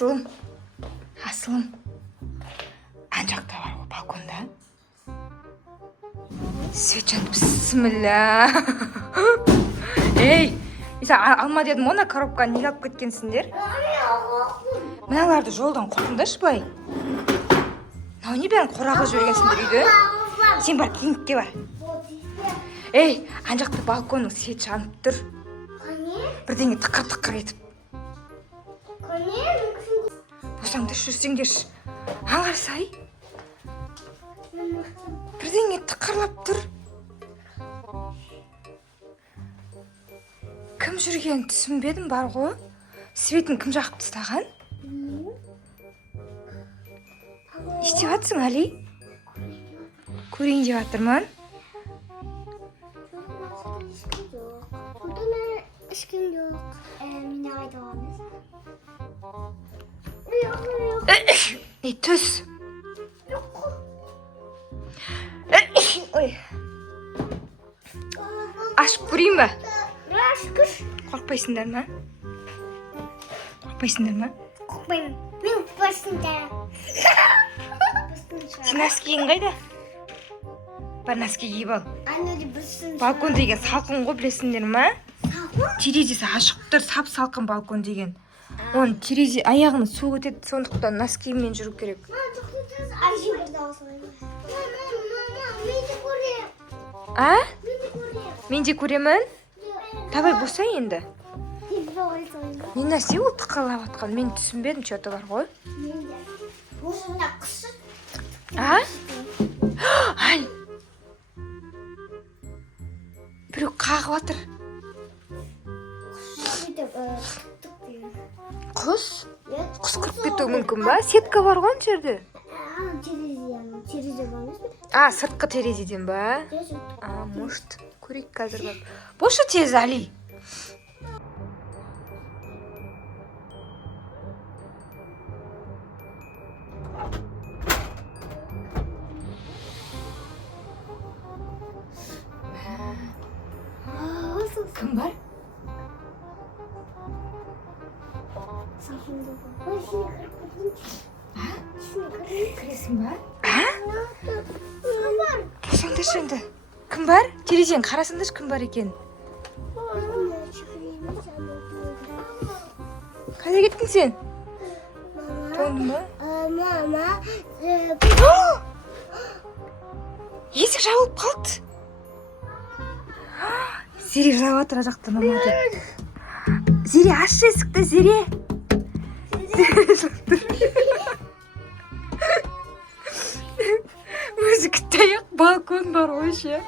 Асылым. Ана жақта бар ғой балконда. Свечан, бисмилля. Ей, алма дедім, ona коробканы неге алып кеткенсіңдер? Мыналарды жолдан құртыңдаршы былай. Мынау не бәрін қорағыз жібергенсіңдер үйде? Сен бар клиникке бар. Ей, ана жақта балконның свет жанып тұр. Бірдеңе тықыр етіп. Босаңда жүрсеңдерші. Аңғарсай. Бірдеңе тықырлап тұр. Кім жүрген түсінбедім бар ғой. Светін кім жақып тастаған? Не істеп жатсың, Али? Көрейін деп жатырмын. ешкім жоқ. Мен ағайда ғамыз. Ей, түс. Ой. Ашып көрейін ба? Қорқпайсыңдар ма? Қорқпаймын. Мен қорқпайсыңдар. Сен носкиің қайда? Бар носки киіп ал. Білсін. Балкон деген салқын ғой, білесіңдер ма? Терезесі ашық тұр, сап-салқын балкон деген. Оның терезе аяғына су өтеді, сондықтан носкимен жүру керек. А? Мен де көремін? Давай боса енді. Не нәрсе ол тықалап атқан? Мен түсінбедім, что-то бар ғой. А? Ай! Біреу қағып атыр. Құс? Құс кіріп кетуі мүмкін ба? Сетка бар ғой жерде. Терезе бар емес пе? Сыртқы терезеден ба? Может, көрейік қазір бар. Бошы тез, Али. Кім бар? Кіресің ба? Тұрсаңдаршы енді. Кім бар? Терезен қарасыңдаршы кім бар екен. Қайда кеттің сен? Тоңды ма? Мама. Есік жабылып қалды. Зере жылап жатыр жақта мамаға. Зере, ашшы есікті, Зере. Өзі кітаяқ балкон бар ғой ше.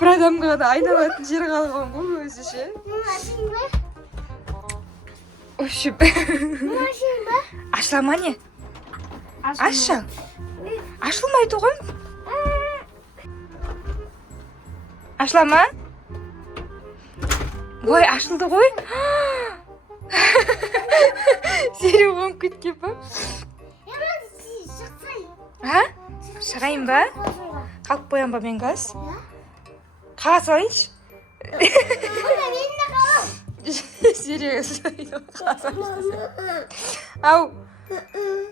Бір адамға ғана айналатын жер қалған ғой өзі ше. Өшіп. Ашыла ма не? Ашы. Ашылмайды ғой. Ашыла ма? Ой, ашылды ғой. Зере оңып кеткен ба? Шығайын ба? Қалып қоям ба мен қаз? Қаға салайыншы? Зере қаға салайыншы. Ау,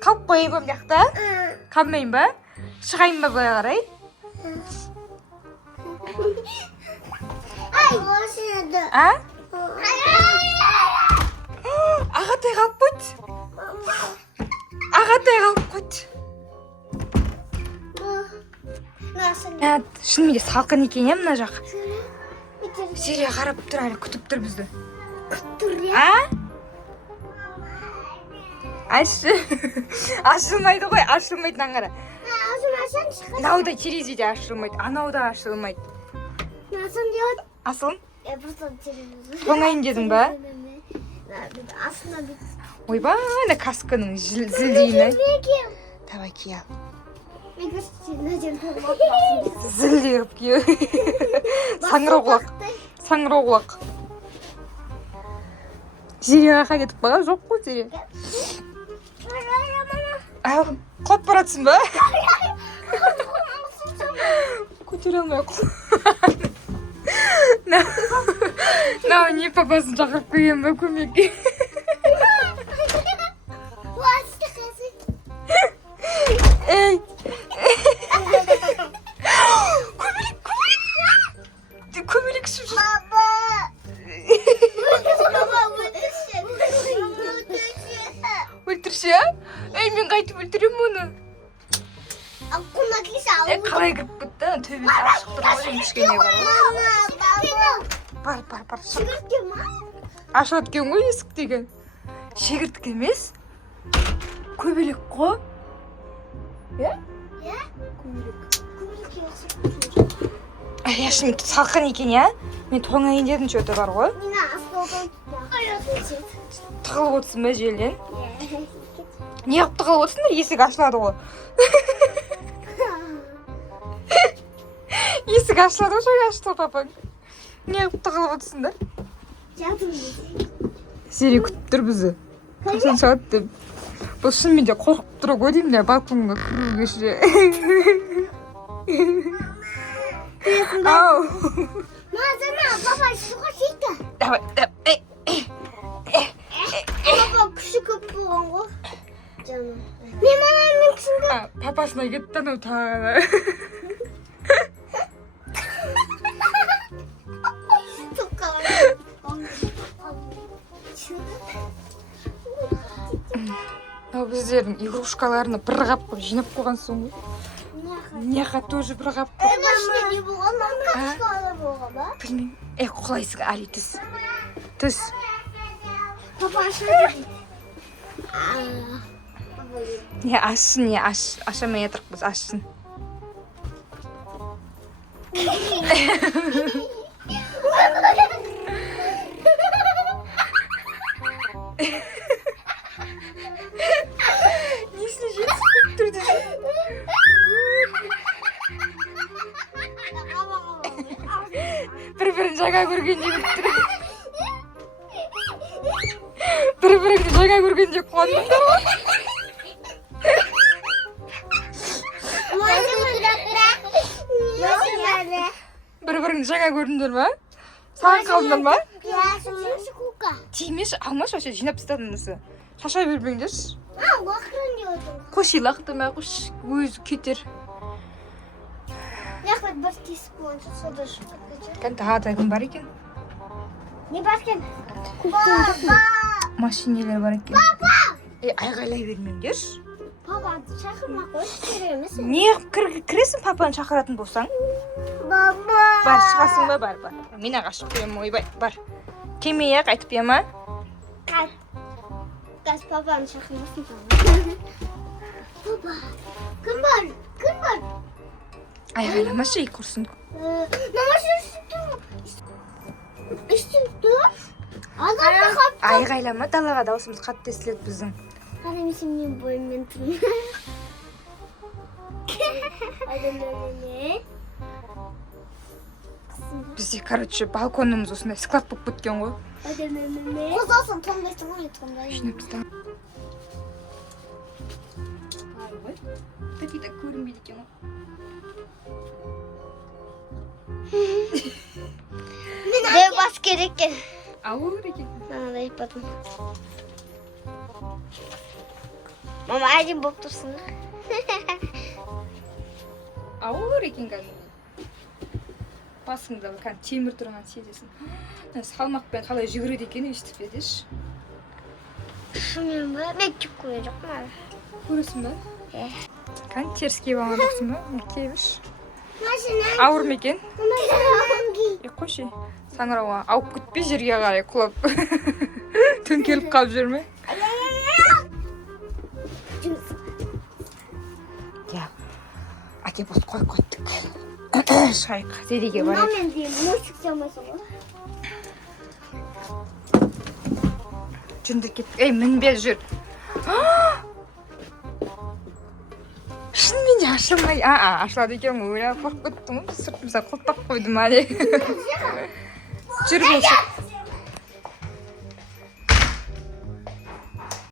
қалып қояйын ба мен жақта? Қалмайын ба? Шығайын ба бұлай қарай? Ағатай қалып қойды. Шынымен де салқын екен е мына жақ. Зере қарап тұр, әлі күтіп тұр бізді. Ашылмайды ғой, ашылмайды қара. Мынау да терезеде ашылмайды, анау да ашылмайды. Асылым? Тоңайын дедің ба? Ойбай, ана касканың зілдейін. Давай ки ал. Зілдей қып ки. Саңырауқұлақ. Зере қақа кетіп баған жоқ қой Зере. Құлап баратсың ба? Көтере алмай құлап. Нау не папасын шақырып келген ба көмекке? өлтірші, а? Мен қайтып өлтірем мұны. Қонақ есі Қалай кіріп кетті? Төбесі ашық тұр ғой, кішкене бар. Бар. Шүгіртке ма? Ашылып кен ғой есік деген. Шегіртке емес. Көбелек қой. Көбелек жақсы. Яшым салқын екен, я? Мен тоңайын дедім что-то бар ғой. Мен асфалтын Тығылып отырсың ба желден? Не қылып тығылып отырсыңдар? Есік ашылады ғой. Есік ашылады ғой, шай ашты папаң. Не қылып тығылып отырсыңдар? Сері күтіп тұр бізді. Қашан шығады деп. Бұл шынымен де қорқып тұр ғой деймін, балконға кіруге ше. Ау. Мазана, папа суға шейді. Давай. Папа күші көп болған ғой. Жаным. Мен түсінді. Папасына кетті анау тағы. Біздердің игрушкаларына бір қап қып жинап қойғансың ғой. Неға тоже бір қап қып. Машина не болған? Машина болған ба? Білмеймін. Құлайсың, Али, түс. Түс. Папа ашады. Не ашсын, не ашамай жатырық біз, ашсын. Несіне жетіп тұрды же? Бір-бірін жаңа көргенде біттір. Бір-біріңді жаңа көргенде қуандыңдар ғой. Бір-біріңді жаңа көрдіңдер ма? Саған қалдыңдар ма? Тимеш, алмаш вообще жинап тастадың мұсы. Шаша бербеңдерші. Лақырын деп отыр. Қош лақтырмай қош, өзі кетер. Яқпет бір тесік болынша сода шығып кетер. Тағы кім бар екен? Не бар екен? Машинелер бар екен. Айғайлай бермеңдерші. Папа, шақырма қойш керек емес. Не кіресің папаны шақыратын болсаң? Баба. Бар, шығасың ба? Бар. Мен ағашып қоям, ойбай, бар. Келмей-ақ айтып ем, а? Қас папаны шақырмасын тағы. Папа, кім бар? Айғайламашы, ей құрсын. Мамашы үстім тұр. Адамды қап. Айғайлама, далаға даусымыз қатты естіледі біздің. Қарамесем мен бойыммен тұрмын. Адамдармен. Бізде, короче, балконымыз осындай склад болып кеткен ғой. Қозасын томдайсың ғой, томдай. Жинап тастаған. Бар ғой. Такие-то көрінбейді екен ғой. Дәу бас керек екен. Ауыр екен. Анадай потом. Мама, әдем болып тұрсың. Ауыр екен кәдімгі. Басыңда темір тұрған сезесің. Салмақпен қалай жүгіреді екен өйстіп едеш. Шымен ба? Мен кеп көрген жоқпын әлі. Көресің ба? Теріс киіп алған жоқсың ба? Киебіш. Машина. Ауыр ма екен? Қойшы. Саңырауға ауып кетпе жерге қарай құлап. Төңкеліп қалып жүрме? Әке бост қойып қойттық. Шай қазереге бар еді. Мен деймін, мөшік жамайсың ғой. Жүндір кет. Мінбел жүр. Шынымен де ашылмай. Ашылады екен ғой. Қорқып кеттім ғой. Сыртымызға қолтап қойдым әлі. Жүр болшы.